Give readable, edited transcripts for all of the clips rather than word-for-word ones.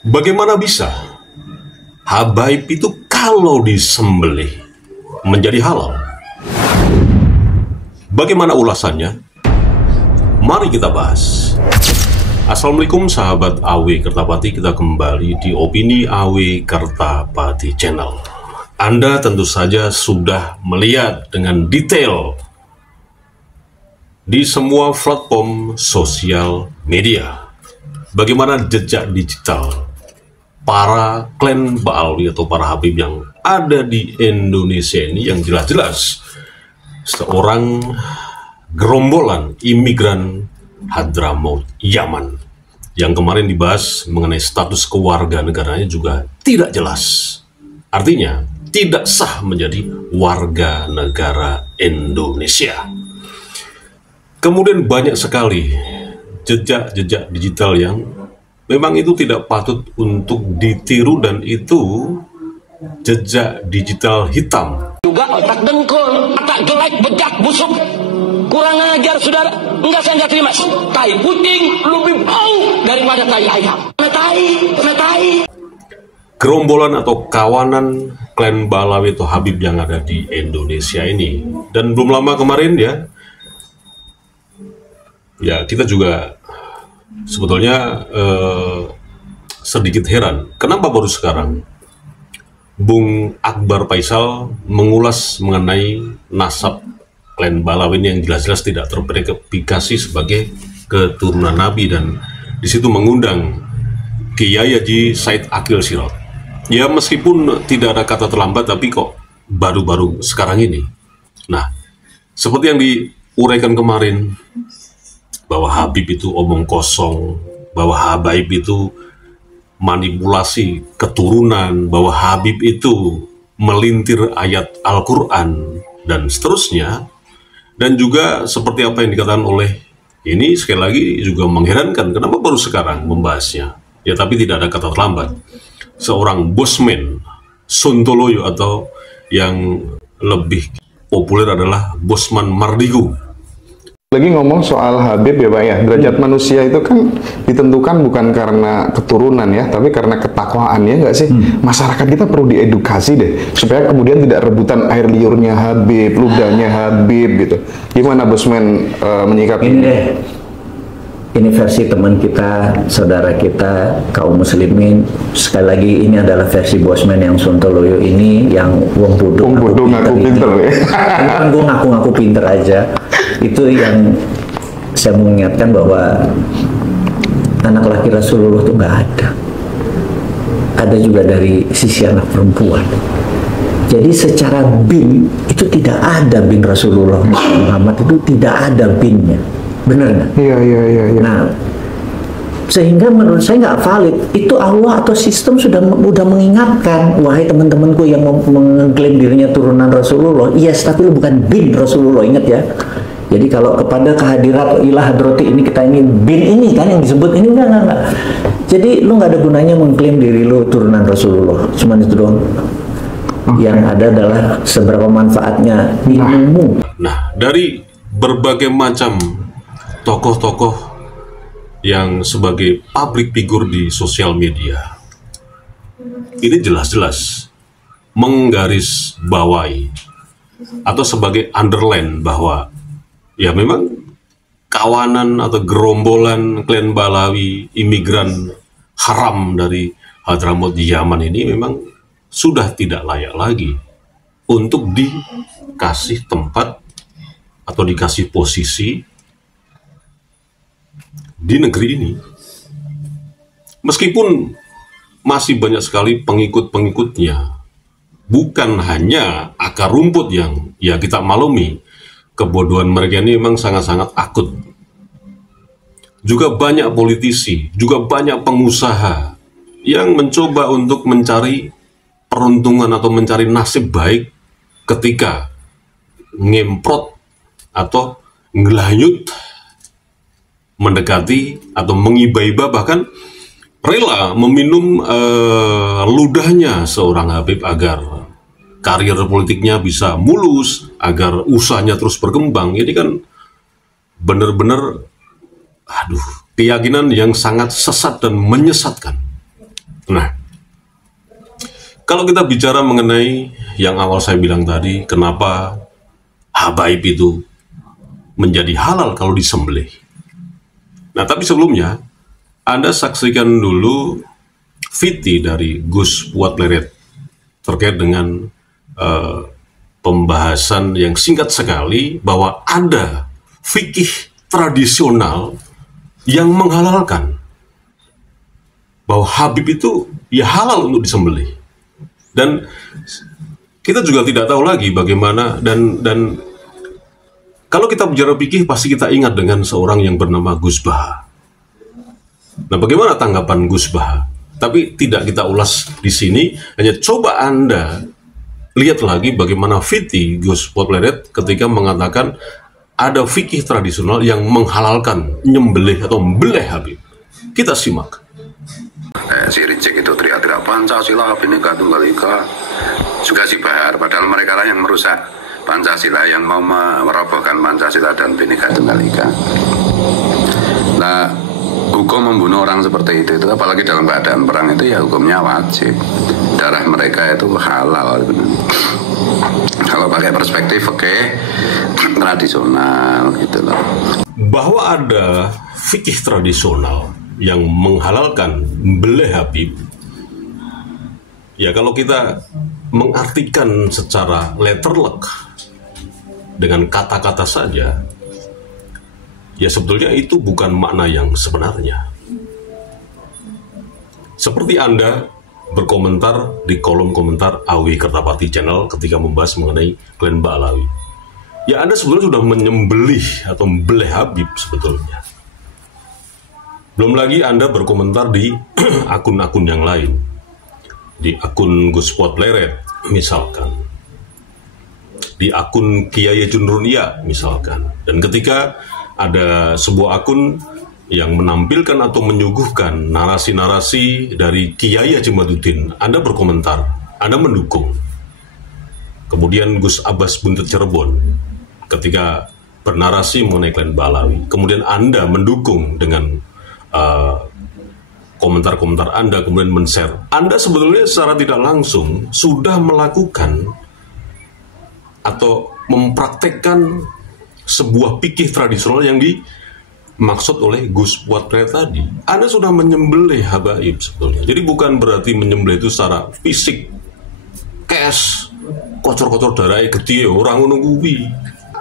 Bagaimana bisa habaib itu kalau disembelih menjadi halal? Bagaimana ulasannya? Mari kita bahas. Assalamualaikum sahabat AW Kertapati, kita kembali di Opini AW Kertapati Channel. Anda tentu saja sudah melihat dengan detail di semua platform sosial media bagaimana jejak digital para klan Ba'alwi atau para habib yang ada di Indonesia ini, yang jelas-jelas seorang gerombolan imigran Hadramaut Yaman yang kemarin dibahas mengenai status kewarganegaranya juga tidak jelas. Artinya tidak sah menjadi warga negara Indonesia. Kemudian banyak sekali jejak-jejak digital yang memang itu tidak patut untuk ditiru, dan itu jejak digital hitam. Juga otak dengkul, otak jelek, bejat, busuk, kurang ajar saudara. Enggak, saya enggak terima. Tai kucing lebih bau daripada tai ayam. Tai. Gerombolan atau kawanan klan Ba'alwi atau Habib yang ada di Indonesia ini, dan belum lama kemarin ya kita juga sebetulnya sedikit heran kenapa baru sekarang Bung Akbar Faisal mengulas mengenai nasab klan Ba'alwi ini yang jelas-jelas tidak terverifikasi sebagai keturunan Nabi, dan disitu mengundang Kiai Haji Said Akil Sirot. Ya, meskipun tidak ada kata terlambat, tapi kok baru-baru sekarang ini. Nah, seperti yang diuraikan kemarin, bahwa Habib itu omong kosong, bahwa habaib itu manipulasi keturunan, bahwa Habib itu melintir ayat Al-Quran, dan seterusnya. Dan juga seperti apa yang dikatakan oleh ini, sekali lagi juga mengherankan, kenapa baru sekarang membahasnya. Ya, tapi tidak ada kata terlambat. Seorang bosman Sontoloyo, atau yang lebih populer adalah Bosman Mardigu. Lagi ngomong soal Habib ya Pak ya, derajat manusia itu kan ditentukan bukan karena keturunan ya, tapi karena ketakwaan ya nggak sih? Masyarakat kita perlu diedukasi deh, supaya kemudian tidak rebutan air liurnya Habib, ludahnya Habib gitu. Gimana Bosman menyikapi ini deh? Ini versi teman kita, saudara kita, kaum muslimin. Sekali lagi, ini adalah versi Bosman yang Sontoloyo ini, yang wong bodoh ngaku pinter ya. Kan gue ngaku-ngaku pinter aja. Itu yang saya mengingatkan bahwa anak laki Rasulullah itu nggak ada. Ada juga dari sisi anak perempuan. Jadi secara bin itu tidak ada bin Rasulullah Muhammad, itu tidak ada binnya. Benar nggak? Iya. Nah, sehingga menurut saya nggak valid. Itu Allah atau sistem sudah mengingatkan, wahai teman-temanku yang mengklaim dirinya turunan Rasulullah, yes, tapi lu bukan bin Rasulullah, ingat ya. Jadi kalau kepada kehadirat ilah hadrati ini kita ini bin ini kan yang disebut ini, enggak. Jadi lu nggak ada gunanya mengklaim diri lu turunan Rasulullah, cuma itu doang. Yang ada adalah seberapa manfaatnya ilmu. Nah, dari berbagai macam tokoh-tokoh yang sebagai public figure di sosial media, ini jelas-jelas menggaris bawahi atau sebagai underline bahwa ya memang kawanan atau gerombolan klan Ba'alwi imigran haram dari Hadramaut Yaman ini memang sudah tidak layak lagi untuk dikasih tempat atau dikasih posisi di negeri ini. Meskipun masih banyak sekali pengikut-pengikutnya, bukan hanya akar rumput yang ya kita maklumi, kebodohan mereka ini memang sangat-sangat akut. Juga banyak politisi, juga banyak pengusaha yang mencoba untuk mencari peruntungan atau mencari nasib baik ketika ngemprot atau ngelayut mendekati atau mengiba-iba, bahkan rela meminum ludahnya seorang Habib agar karir politiknya bisa mulus, agar usahanya terus berkembang. Ini kan benar-benar keyakinan yang sangat sesat dan menyesatkan. Kalau kita bicara mengenai yang awal saya bilang tadi, kenapa habaib itu menjadi halal kalau disembelih. Nah, tapi sebelumnya, Anda saksikan dulu VT dari Gus Fuad Pleret terkait dengan pembahasan yang singkat sekali bahwa ada fikih tradisional yang menghalalkan bahwa Habib itu ya halal untuk disembelih. Dan kita juga tidak tahu lagi bagaimana dan kalau kita bicara fikih pasti kita ingat dengan seorang yang bernama Gus Baha. Nah, bagaimana tanggapan Gus Baha? Tapi tidak kita ulas di sini, hanya coba Anda lihat lagi bagaimana VT Gus Fuad Pleret ketika mengatakan ada fikih tradisional yang menghalalkan nyembelih atau membelih Habib. Kita simak. Si Ricik itu teriak-teriak Pancasila, Bhinneka Tunggal Ika, juga si Bahar, padahal mereka lah yang merusak Pancasila, yang mau merobohkan Pancasila dan Bhinneka Tunggal Ika. Nah, hukum membunuh orang seperti itu apalagi dalam keadaan perang itu ya hukumnya wajib. Darah mereka itu halal. Kalau pakai perspektif tradisional gitu loh. Bahwa ada fikih tradisional yang menghalalkan membelih Habib, ya kalau kita mengartikan secara letterlek dengan kata-kata saja, ya sebetulnya itu bukan makna yang sebenarnya. Seperti Anda berkomentar di kolom komentar Awi Kertapati Channel ketika membahas mengenai klan Ba'alawi. Ya Anda sebetulnya sudah menyembelih atau membelih Habib sebetulnya. Belum lagi Anda berkomentar di akun-akun yang lain. Di akun Gus Fuad Pleret misalkan. Di akun Kiai Junrunia misalkan. Dan ketika ada sebuah akun yang menampilkan atau menyuguhkan narasi-narasi dari Kiai Hajimaduddin, Anda berkomentar, Anda mendukung. Kemudian Gus Abbas Buntet Cirebon ketika bernarasi mengenai klan Ba'alawi, kemudian Anda mendukung dengan komentar-komentar Anda, kemudian men-share. Anda sebetulnya secara tidak langsung sudah melakukan atau mempraktekkan sebuah fikih tradisional yang dimaksud oleh Gus Fuad Pleret tadi. Anda sudah menyembelih habaib sebetulnya. Jadi bukan berarti menyembelih itu secara fisik, cash, kocor-kocor darah gede orang menunggu,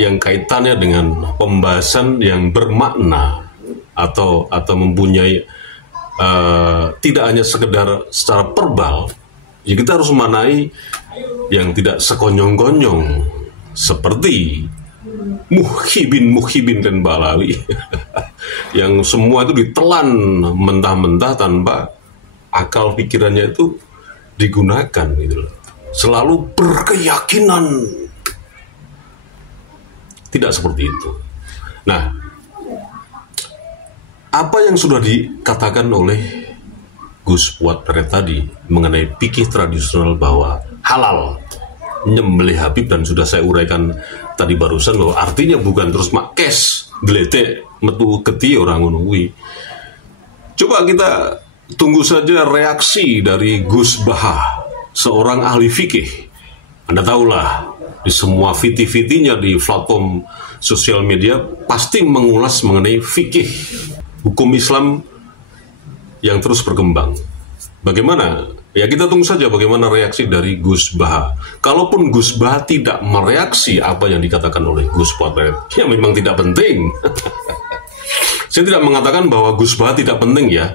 yang kaitannya dengan pembahasan yang bermakna atau mempunyai tidak hanya sekedar secara verbal, ya kita harus memanai yang tidak sekonyong-konyong seperti muhibin dan Ba'alawi yang semua itu ditelan mentah-mentah tanpa akal pikirannya itu digunakan gitu loh. Selalu berkeyakinan. Tidak seperti itu. Nah, apa yang sudah dikatakan oleh Gus Fuad Pleret tadi mengenai fikih tradisional bahwa halal nyembelih Habib, dan sudah saya uraikan tadi barusan bahwa artinya bukan terus makes gledek metu geti orang ngunui. Coba kita tunggu saja reaksi dari Gus Baha, seorang ahli fikih. Anda tahulah di semua VT-VT-nya di platform sosial media pasti mengulas mengenai fikih hukum Islam yang terus berkembang. Bagaimana? Ya kita tunggu saja bagaimana reaksi dari Gus Baha. Kalaupun Gus Baha tidak mereaksi apa yang dikatakan oleh Gus Fuad Pleret, ya memang tidak penting. Saya tidak mengatakan bahwa Gus Baha tidak penting ya.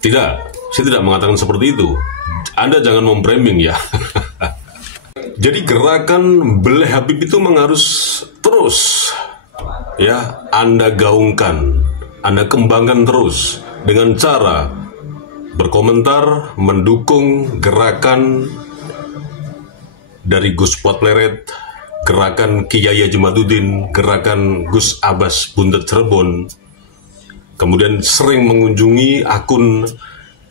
Tidak, saya tidak mengatakan seperti itu. Anda jangan memframing ya. Jadi gerakan beleh Habib itu harus terus ya Anda gaungkan, Anda kembangkan terus dengan cara berkomentar, mendukung gerakan dari Gus Fuad Pleret, gerakan Kiai Hajimaduddin, gerakan Gus Abbas Buntet Cirebon, kemudian sering mengunjungi akun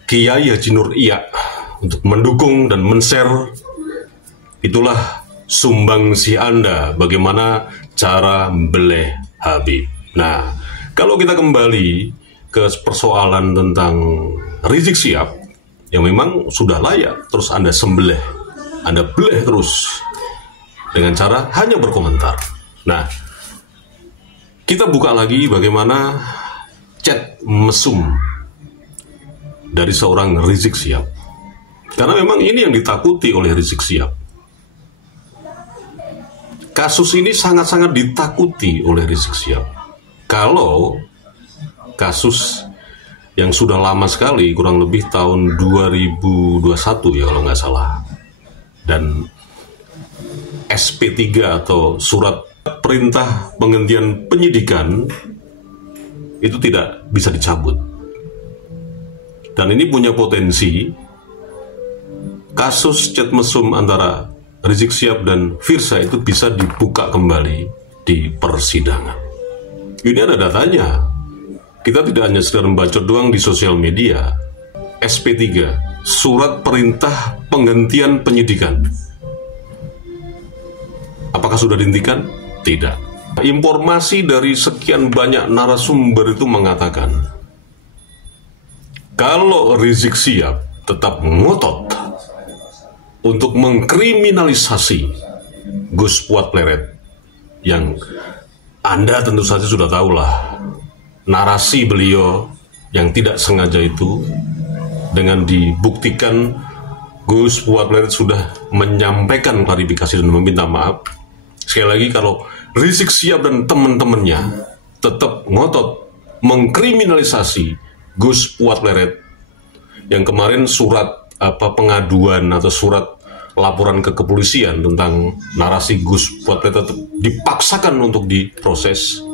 Kiai Haji Nur Iya untuk mendukung dan men-share. Itulah sumbangsi Anda bagaimana cara beleh Habib. Nah, kalau kita kembali ke persoalan tentang Rizik Syihab, yang memang sudah layak terus Anda sembelih, Anda beleh terus dengan cara hanya berkomentar. Nah, kita buka lagi bagaimana chat mesum dari seorang Rizik Syihab. Karena memang ini yang ditakuti oleh Rizik Syihab. Kasus ini sangat-sangat ditakuti oleh Rizik Syihab. Kalau kasus yang sudah lama sekali, kurang lebih tahun 2021 ya kalau nggak salah, dan SP3 atau surat perintah penghentian penyidikan itu tidak bisa dicabut. Dan ini punya potensi kasus chat mesum antara Rizik Syihab dan Firsa itu bisa dibuka kembali di persidangan. Ini ada datanya. Kita tidak hanya sekedar membacot doang di sosial media. SP3, surat perintah penghentian penyidikan. Apakah sudah dihentikan? Tidak. Informasi dari sekian banyak narasumber itu mengatakan, kalau Rizik Syihab tetap ngotot untuk mengkriminalisasi Gus Fuad Pleret, yang Anda tentu saja sudah tahulah narasi beliau yang tidak sengaja itu, dengan dibuktikan Gus Fuad Pleret sudah menyampaikan klarifikasi dan meminta maaf. Sekali lagi, kalau Rizik Syihab dan teman-temannya tetap ngotot mengkriminalisasi Gus Fuad Pleret, yang kemarin surat pengaduan atau surat laporan ke kepolisian tentang narasi Gus Fuad Pleret tetap dipaksakan untuk diproses,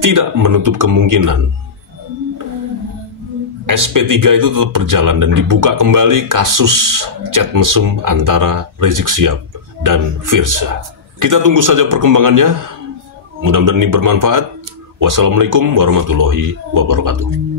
tidak menutup kemungkinan SP3 itu tetap berjalan dan dibuka kembali kasus chat mesum antara Rizik Syihab dan Firsa. Kita tunggu saja perkembangannya. Mudah-mudahan ini bermanfaat. Wassalamualaikum warahmatullahi wabarakatuh.